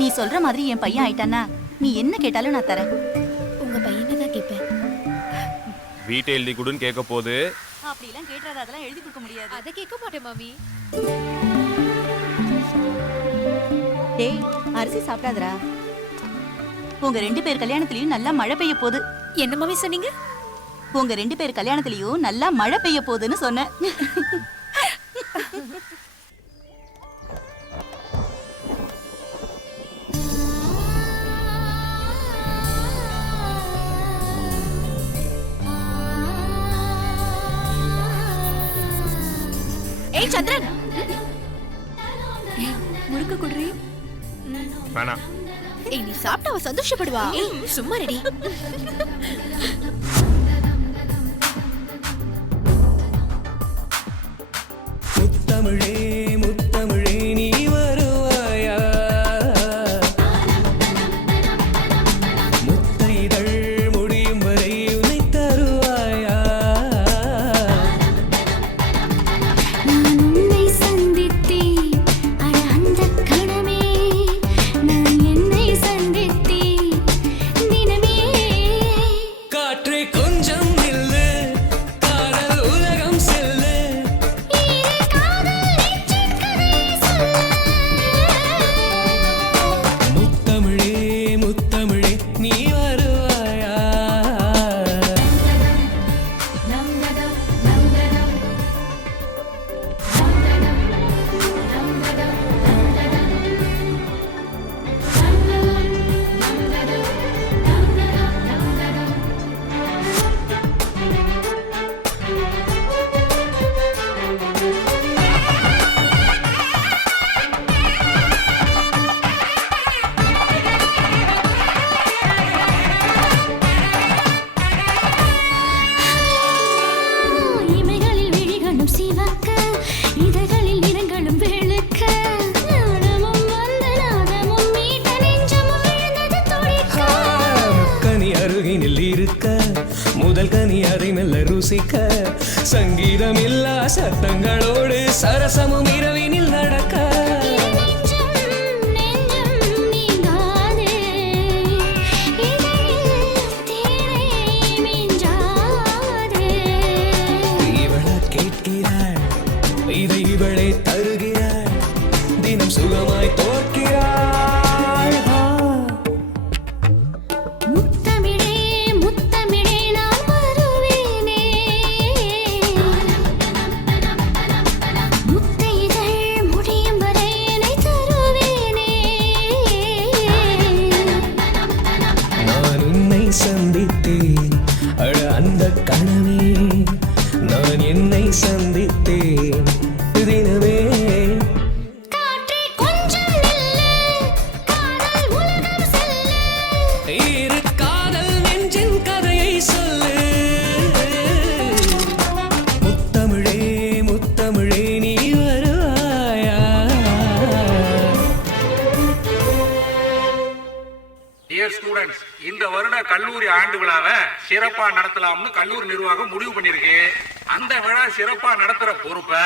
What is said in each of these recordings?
நீ சொல்ற மாதிரி என் பையன் ஆயிட்டானா நீ என்ன கேட்டாலும் நான் தரேன். உங்க பையனை தான் கேட்பேன். வீட்டை எழுதி கொடுன்னு கேட்க போது. அப்படிலாம் கேட்றாத, அதெல்லாம் எழுதி கொடுக்க முடியாது. அதை கேட்க மாட்டேன் மாமி. டேய், அரிசி சாப்பிடாதடா. உங்க 2 பேர் கல்யாணத்திலயும் நல்லா மழை பெய்ய போகுது. என்ன மாமி சொன்னீங்க? உங்க 2 பேர் கல்யாணத்திலயும் நல்லா மழை பெய்ய போகுதுன்னு சொன்னேன். ஏய் சந்திரன், முறுக்கு குடுறி. வேணாம். ஏய் நீ சாப்பிட்டா அவ சந்தோஷப்படுவா. ஏய் சும்மா ரெடி. முத்தமிழே முத்தமிழே நீ வருவாயா, முத்தைதழ் முடியும் வரை உன்னை தருவாயா. நான் உன்னை சந்தித்தேன், அட அந்த கணமே நான் என்னை சந்தித்தேன் தினமே. காற்றே கொஞ்சம் நில்லு, காதல் உலகம் செல்லு. முத்தமிழே முத்தமிழே நீ வருவாயா. இமைகளில் விழிகளும் சிவக்க, இதழ்களில் நிறங்களும் வெளுக்க, நாணமும் வந்து நாதமும் மீட்ட, நெஞ்சமும் விழுந்தது துடிக்க. கனி அருகினில் இருக்க, முதல் கனி அதை மெல்ல ருசிக்க, சங்கீதம் இல்லா சத்தங்களோடு சரசமும் இரவினில் நடக்க. நெஞ்சம் நெஞ்சம் நீங்காதே, இதழில் தேனை மிஞ்சாதே. இவளா கேட்கிறாள், இதை இவளே தருகிறாள், தினம் சுகமாய் தோற்கிறாள். முத்தமிழே முத்தமிழே நான் வருவேனே, முத்தைதழ் முடியும் வரை என்னை தருவேனே. நான் உன்னை சந்தித்தேன், அழ அந்த கணமே நான் என்னை சந்தித்தேன் தினமே. காற்றே கொஞ்சம் நில்லு, காதல் உலகம் செல்லு. இரு காதல் நெஞ்சின் கதையை சொல்லு. முத்தமிழே முத்தமிழே நீ வருவாயா. டியர் ஸ்டூடெண்ட்ஸ், இந்த வருட கல்லூரி ஆண்டு விழாவை சிறப்பா நடத்தலாம்னு கல்லூரி நிர்வாகம் முடிவு பண்ணிருக்கு. அந்த விழா சிறப்பா நடத்துற பொறுப்பை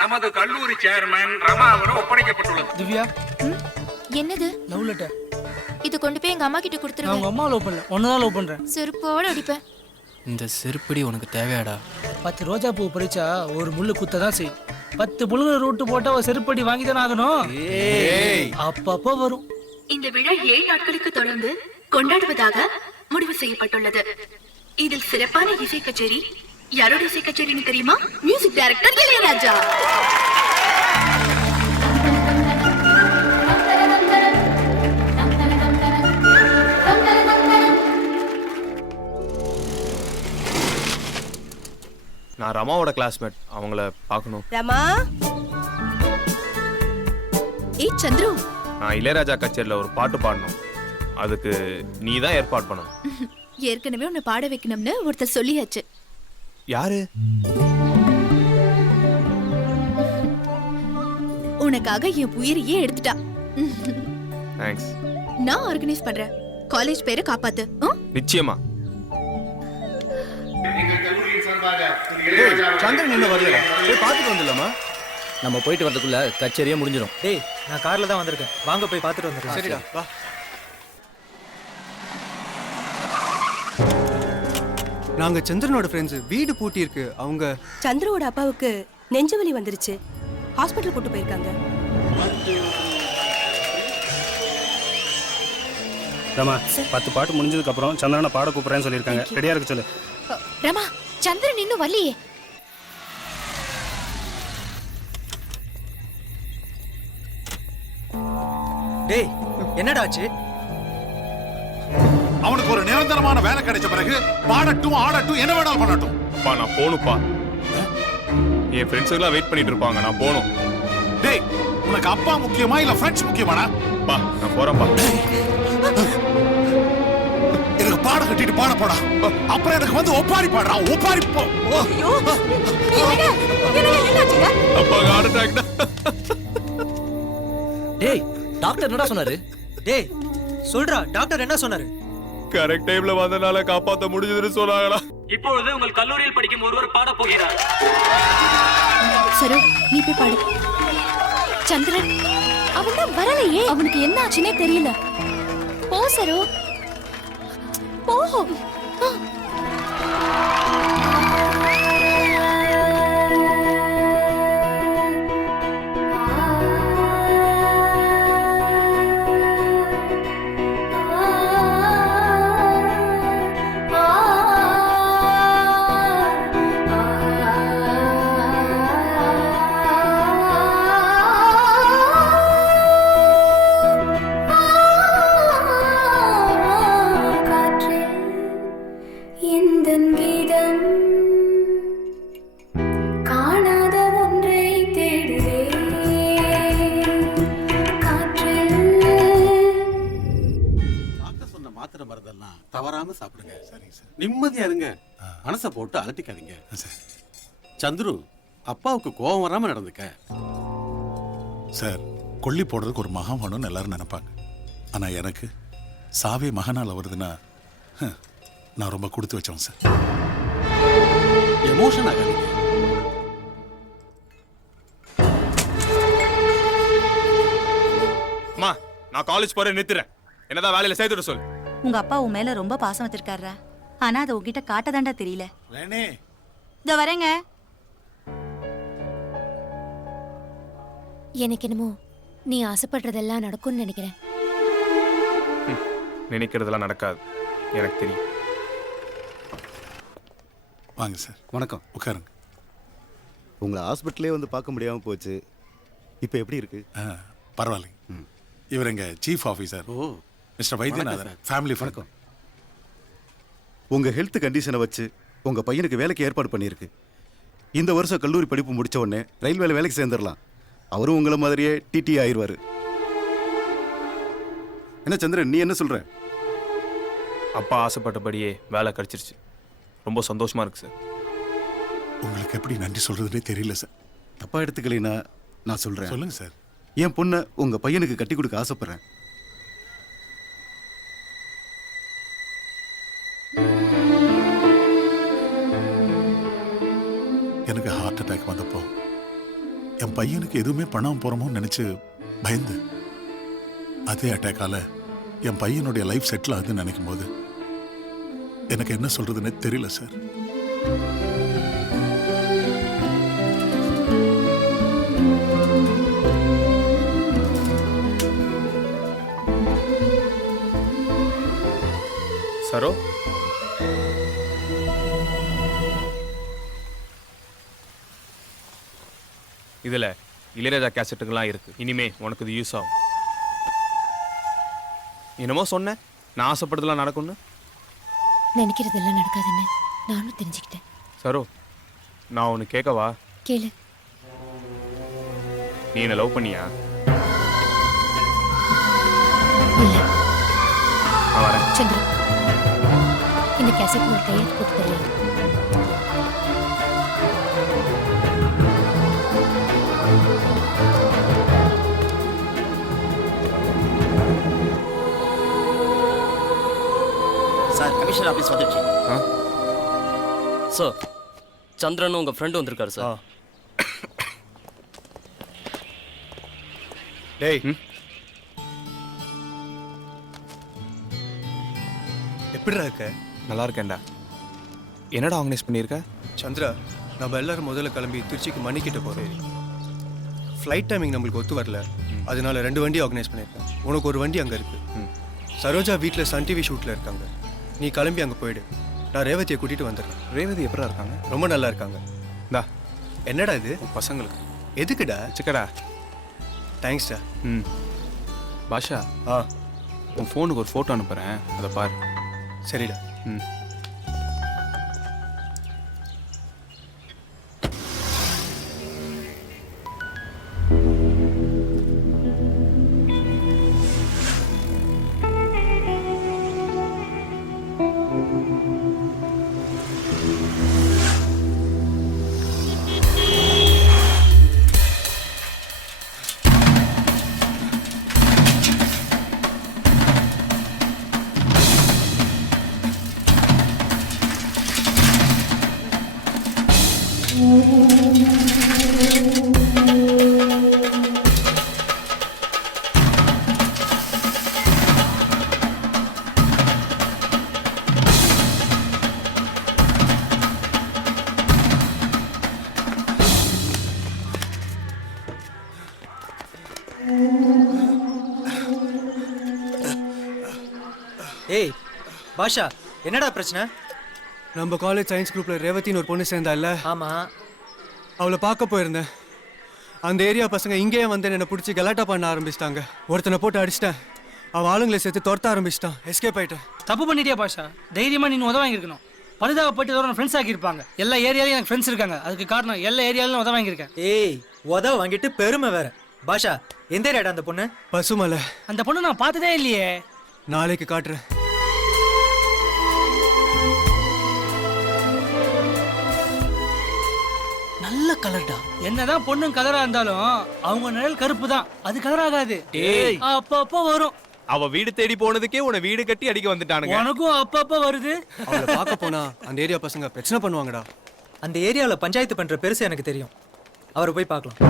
நமது கல்லூரி சேர்மன் ரமா அவரும் ஒப்படைக்கப்பட்டுள்ளது. திவ்யா, என்னது? Love letter. இது கொண்டு போய் எங்க அம்மா கிட்ட நான் கொடுத்துருவேன். உங்க அம்மா லவ் பண்ணல, ஒன்னதான் லவ் பண்றேன். செருப்போட அடிப்பேன். இந்த செருப்படி உனக்கு தேவையாடா? 10 ரோஜா பூ பறிச்சா ஒரு முள்ளு குத்த தான் செய்யும். 10 புழுங்க ரூட்டு போட்டா ஒரு செருப்படி வாங்கி தானே ஆகணும். அப்பப்போ வரும். இந்த விழா 7 நாட்களுக்கு தொடர்ந்து கொண்டாடுவதாக முடிவு செய்யப்பட்டுள்ளது. இதில் சிறப்பான இசை கச்சேரி. யாரோட இசை கச்சேரின்னு தெரியுமா? Music director Ilaiyaraaja. நான் ரமாவோட கிளாஸ்மேட், அவங்கள பார்க்கணும். ரமா. ஏய் சந்துரு, நான் இளையராஜா கச்சேரியில் ஒரு பாட்டு பாடணும். அதுக்கு நீ தான் ஏற்பாடு பண்ணணும். ஏற்கனவே உன்னை பாட வைக்கணும்னு ஒருத்தர் சொல்லியாச்சு. யாரு? உனக்காக என் உயிரையே எடுத்துட்டா. தேங்க்ஸ். நான் ஆர்கனைஸ் பண்றேன். காலேஜ் பேரை காப்பாத்து. நிச்சயமா. எங்கள் கல்லூரியின் சார்பாக சந்திரன் என்ன வரல, போய் பார்த்துட்டு வந்துடலாமா? நம்ம போயிட்டு வரதுக்குள்ள கச்சேரியே முடிஞ்சிடும். டேய் நான் கார்ல தான் வந்திருக்கேன், வாங்க போய் பார்த்துட்டு வந்துடுறேன். சரிடா வா. நாங்க சந்திரனோட ஃப்ரெண்ட்ஸ். வீடு பூட்டி இருக்கு. அவங்க சந்திரோட அப்பாவுக்கு நெஞ்சு வலி வந்துருச்சு, ஹாஸ்பிட்டல் கூட்டு போயிருக்காங்க. ரமா 10 பாட்டு முடிஞ்சதுக்கு அப்புறம் சந்திரனை பாட கூப்பிடுறேன்னு சொல்லியிருக்காங்க. ரெடியா இருக்கு சொல்லு. ரமா, சந்திரன் இன்னும் வரலையே. டேய் என்னடா ஆச்சு? அவனுக்கு ஒரு நிரந்தரமான வேலை கிடைச்ச பிறகு பாடட்டும் ஆடட்டும் என்ன வேணாலும் பண்ணட்டும். அப்பா நான் போகணும்ப்பா. என் ஃப்ரெண்ட்ஸுக்கெல்லாம் வெயிட் பண்ணிட்டு இருப்பாங்க, நான் போகணும். டேய் உனக்கு அப்பா முக்கியமா இல்ல ஃப்ரெண்ட்ஸ் முக்கியமாடா? பா நான் போறேன்ப்பா. எனக்கு பாட கட்டிட்டு பாட போடா. அப்புறம் எனக்கு வந்து ஒப்பாரி பாடுறா. ஒப்பாரி போ. அப்பா ஹார்ட் அட்டாக். டேய் டாக்டர் என்னடா சொன்னாரு? டேய் சொல்றா, டாக்டர் என்ன சொன்னாரு? கரெக்ட் டைம்ல வந்தனால காப்பாத்த முடிஞ்சதுன்னு சொன்னாங்களா? இப்பொழுது உங்கள் கல்லூரியில் படிக்கும் ஒருவர் பாட போகிறார். சரு, நீ போய் பாடு. சந்திரன் அவன் தான் வரலையே. அவனுக்கு என்ன ஆச்சுன்னே தெரியல. போ சரு, போ. தவறாம சாப்பிடுங்க. சரிங்க சார். நிம்மதியா இருங்க, மனசை போட்டு அலட்டிக்காதீங்க. சந்துரு அப்பாவுக்கு கோபம் வராம நடந்துக்க. சார் கொல்லி போடுறதுக்கு ஒரு மகன் வேணும்னு எல்லாரும் நினைப்பாங்க. ஆனா எனக்கு சாவே மகனால வருதுன்னா நான் ரொம்ப கொடுத்து வச்சேன் சார். எமோஷன் ஆகாதீங்க. அம்மா நான் காலேஜ் போறேன், நிறுத்துறேன். என்னதான் வேலையில சேர்த்துட்டு சொல்லு. உங்க அப்பா உன் மேல ரொம்ப பாசம் வச்சிருக்காரா, ஆனா அதை உங்ககிட்ட காட்டதாண்டா தெரியல. வேணே இதோ வரேங்க. எனக்கு என்னமோ நீ ஆசைப்படுறதெல்லாம் நடக்கும்னு நினைக்கிறேன். நினைக்கிறதெல்லாம் நடக்காது, எனக்கு தெரியும். வாங்க சார். வணக்கம். உட்காருங்க. உங்களை ஹாஸ்பிட்டலே வந்து பார்க்க முடியாம போச்சு. இப்போ எப்படி இருக்கு? பரவாயில்லைங்க. இவர் எங்க chief officer mister Vaidyanathan. Family வணக்கம். உங்க ஹெல்த் கண்டிஷனை வச்சு உங்க பையனுக்கு வேலைக்கு ஏற்பாடு பண்ணியிருக்கு. இந்த வருஷம் கல்லூரி படிப்பு முடிச்ச உடனே ரயில்வேல வேலைக்கு சேர்ந்துடலாம். அவரும் உங்களை மாதிரியே டிடி ஆயிடுவாரு. என்ன சந்திரன், நீ என்ன சொல்ற? அப்பா ஆசைப்பட்டபடியே வேலை கிடைச்சிருச்சு. ரொம்ப சந்தோஷமா இருக்கு சார். உங்களுக்கு எப்படி நன்றி சொல்றதுன்னே தெரியல சார். தப்பா எடுத்துக்கலைன்னா நான் சொல்றேன். சொல்லுங்க சார். என் பொண்ணை உங்க பையனுக்கு கட்டி கொடுக்க ஆசைப்படுறேன். எனக்கு ஹார்ட் அட்டாக் வந்தப்போ என் பையனுக்கு எதுவுமே பண்ணாம போறோமோன்னு நினைச்சு பயந்து, அதே அட்டாக்கால என் பையனுடைய லைஃப் செட்டில் ஆகுதுன்னு நினைக்கும் போது எனக்கு என்ன சொல்றதுன்னே தெரியல சார். சரோ இதுல இளையராஜா கேசட்டுங்கெல்லாம் இருக்கு. இனிமே உனக்கு இது யூஸ் ஆகும். என்னமோ சொன்னேன், நான் ஆசைப்படுறதுலாம் நடக்கும்னு. நினைக்கிறதெல்லாம் நடக்காதுன்னு நானும் தெரிஞ்சுக்கிட்டேன். சரோ நான் ஒன்று கேட்கவா? கேளு. நீ என்ன லவ் பண்ணியா? இல்ல. நான் வரேன். சந்திர, இந்த கேசட் ஒரு கையெழுத்து போட்டு தரேன். சார் கமிஷனர் ஆஃபீஸ் வந்துடுச்சு. சார் சந்திரன் உங்க ஃப்ரெண்டு வந்திருக்காரு சார். டேய் எப்படிடா இருக்க? நல்லா இருக்கேன்டா. என்னடா ஆர்கனைஸ் பண்ணியிருக்க? சந்திரா, நம்ம எல்லாரும் முதல்ல கிளம்பி திருச்சிக்கு மணிக்கிட்ட போகிறோம். ஃப்ளைட் டைமிங் நம்மளுக்கு ஒத்து வரல, அதனால 2 வண்டி ஆர்கனைஸ் பண்ணியிருக்கேன். உனக்கு ஒரு வண்டி அங்கே இருக்கு. சரோஜா வீட்டில் சன் டிவி ஷூட்டில் இருக்காங்க. நீ கிளம்பி அங்கே போயிடு. நான் ரேவதியை கூட்டிகிட்டு வந்துடுறேன். ரேவதி எப்படா இருக்காங்க? ரொம்ப நல்லா இருக்காங்க. டா, என்னடா இது? பசங்களுக்கு. எதுக்குடா? சிக்கடா. தேங்க்ஸ்டா. பாஷா, உன் ஃபோனுக்கு ஒரு ஃபோட்டோ அனுப்புகிறேன், அதை பாரு. சரிடா. ஏய் பாஷா, என்னடா பிரச்சனை? நம்ம காலேஜ் சயின்ஸ் குரூப்பில் ரேவதின்னு ஒரு பொண்ணு சேர்ந்தா இல்லை? ஆமாம். அவளை பார்க்க போயிருந்தேன். அந்த ஏரியா பசங்க இங்கேயே வந்து என்னை பிடிச்சி கலாட்டா பண்ண ஆரம்பிச்சிட்டாங்க. ஒருத்தனை போட்டு அடிச்சிட்டேன். அவன் ஆளுங்களை சேர்த்து துரத்த ஆரம்பிச்சிட்டான். எஸ்கேப் ஆயிட்டேன். தப்பு பண்ணிட்டியா பாஷா? தைரியமா நீ உதவாங்கிருக்கணும். பரிதாபப்பட்டு இதோட ஃப்ரெண்ட்ஸ் ஆக்கியிருப்பாங்க. எல்லா ஏரியாலையும் எனக்கு ஃப்ரெண்ட்ஸ் இருக்காங்க. அதுக்கு காரணம் எல்லா ஏரியாலையும் உதவாங்கியிருக்கேன். ஏய், உதவ வாங்கிட்டு பெருமை வேற. பாஷா, எந்த ஏரியாடா அந்த பொண்ணு? பசுமலை. அந்த பொண்ணு நான் பார்த்ததே இல்லையே. நாளைக்கு காட்டுறேன். நல்ல கலர்டா. என்னதான் பொண்ணும் கலரா இருந்தாலும் அவங்க நிழல் கருப்பு தான். அது கலர் ஆகாது. அப்பப்போ வரும். அவ வீடு தேடி போனதுக்கே உன்னை வீடு கட்டி அடிக்க வந்துட்டானுங்க. உனக்கும் அப்பப்போ வருது. அவளை பார்க்க போனா அந்த ஏரியா பசங்க பிரச்சனை பண்ணுவாங்கடா. அந்த ஏரியாவில் பஞ்சாயத்து பண்ற பெருசு எனக்கு தெரியும். அவரை போய் பார்க்கலாம்.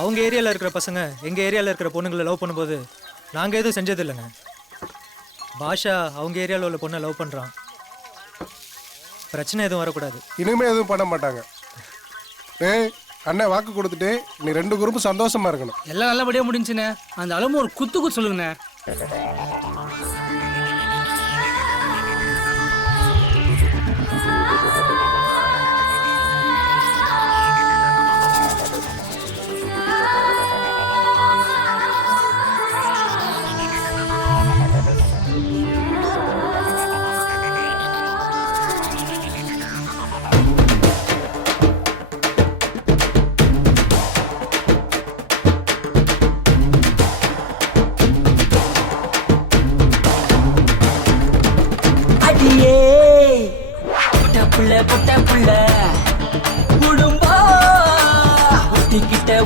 அவங்க ஏரியாவில் இருக்கிற பசங்க எங்க ஏரியாவில் இருக்கிற பொண்ணுங்களை லவ் பண்ணும்போது நாங்கள் எதுவும் செஞ்சது இல்லைங்க. பாஷா அவங்க ஏரியாவில் உள்ள பொண்ணை லவ் பண்ணுறான். பிரச்சனை எதுவும் வரக்கூடாது. இனிமே எதுவும் பண்ண மாட்டாங்க. ஏய் அண்ணன் வாக்கு கொடுத்துட்டு நீ 2 குரூப்பும் சந்தோஷமா இருக்கணும். எல்லாம் நல்லபடியா முடிஞ்சுண்ணே. அந்த அளவு ஒரு குத்து சொல்லுங்கண்ணே.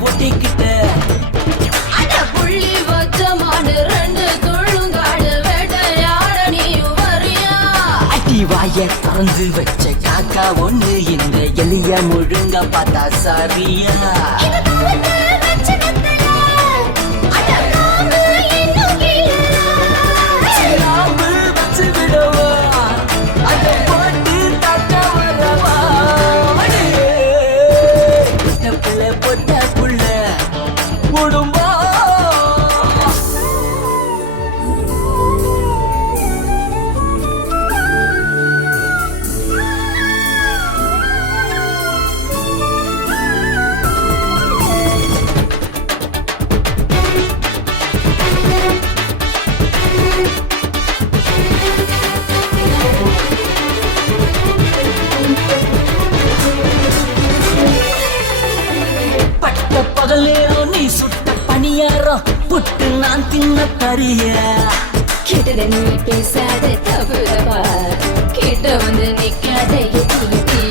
ஒட்டிக்கிட்ட அட புள்ளி வச்சமான 2 துள்ளுங்காடு வேட்டையாட நீ வரியா? அடி வாய திறந்து வச்ச காக்கா ஒண்ணு இந்த எலிய முழுங்க பார்த்தா சாரியா? இது தூண்டு வச்ச நத்தல அட காம்பு இன்னும் சிராம்பு வச்சு விடவா அத போட்டு தட்ட வரவா? பொட்ட புள்ள குடும்பம் நீ சுட்ட பணியாரம் புட்டு நான் தின்ன பரிய கிட்ட நீ பேசாத தவிரவா கிட்ட வந்து நிக்காத எட்டி